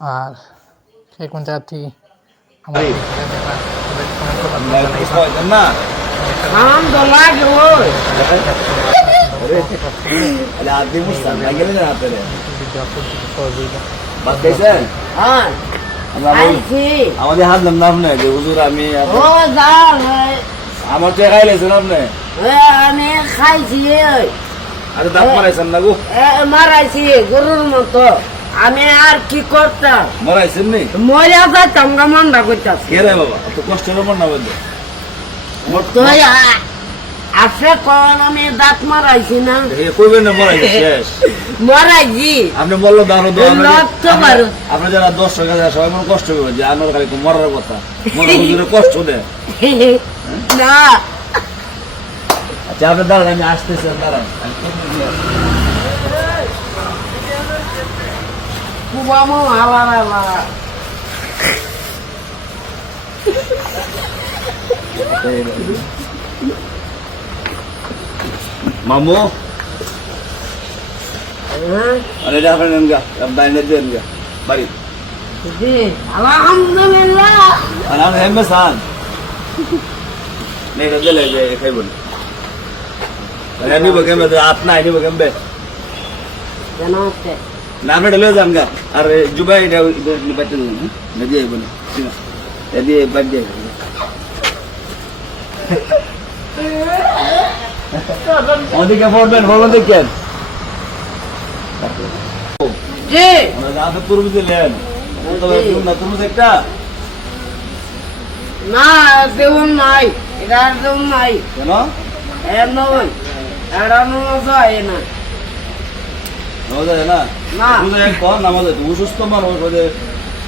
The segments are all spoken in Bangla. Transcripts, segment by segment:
আর কে কোন খাইছি আমাদের হাত নাম নাম নেই হুজুর আমি। আমার তো খাইলেছেন আপনি। আমি খাইছি। আরে দাঁত মারাইছেন না গো। এ, মারাইছি গরুর মতো। আমি আর কি করতাম? মারাইছেন নি? মরিয়া যাইতাম গামন্ডা করতাম কে রে বাবা? এত কষ্টের না বলতে তুই আ- আসে কন আমি দাঁত মারাইছি না। কইবেন না মরাইছে শেষ। মারাইছি। আপনি বলল দাঁড়ো যারা দর্শক আছে সবাই মনে কষ্ট করবেন যে খালি মরার কথা। মরার কষ্ট দেয়। না আচ্ছা আপনি দাঁড়ান আমি আসতেছি দাঁড়ান। কুবামো আলার আলার মামু? হ্যাঁ? আরে এটা আপনি নেন গা বাইরে দেন গা বাড়ি। আলহামদুলিল্লাহ। হেমে সান। নেই দিলে যে খাইব না। নিব কেমবে কেন হচ্ছে না আপনি ঢেলে যান গা আর জুবাই এটা বাড়তে দিন না দিয়ে বলে এ দিয়ে বাড়ি দিয়ে ওদিকে পড়বেন পড়বেন দেখেন জি আমরা রাতে তুরমুজ দিলেন তো না তুরমুজ একটা না দেউন নাই এটা দেউন নাই কেন এ নয় এটা যায় না। নামাজ না? না। বুঝে নামাজ অসুস্থ মানুষ ওদের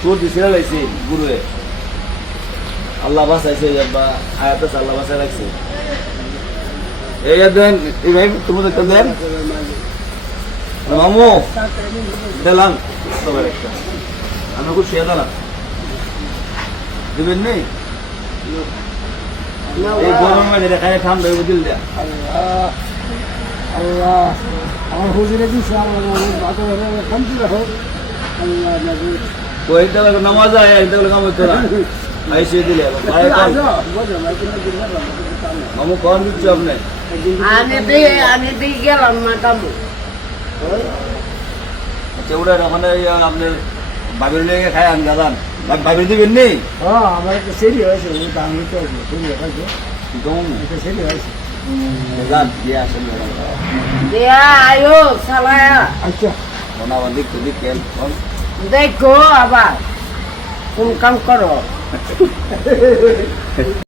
তোর দিছে লাইছি গুরুয়ে। আল্লাহ বাঁচাইছে বা আয়াত আল্লাহ বাঁচাই রাখছে। এই দেন এই তুমি একটা দেন। মামু দিলাম। তোমার একটা। আমি খুব শুয়ে দিলাম দিবেন নেই? এই গরম ঠান্ডা দিল দেয়া। আল্লাহ। আমার হুজুরে দিছে আমার শান্তি রাখো আল্লাহ নামাজ আয় একটা লোক তোরা আইসে দিলে মামু কন দিচ্ছ আপনি? আমি দিয়ে আমি দিয়ে গেলাম না কামু আচ্ছা ওটা ওখানে আপনার বাবির লেগে খায় আন দাদান বাবির দিবেন নেই হ্যাঁ আমার একটা সেরি হয়েছে নিতে হবে সেরি হয়েছে। সেরি হয়েছে। যান দিয়ে আসেন দিয়া আয়ো সালায়া আচ্ছা। বানাবার দেখতে দেখেন দেখো আবার কোন কাম করো।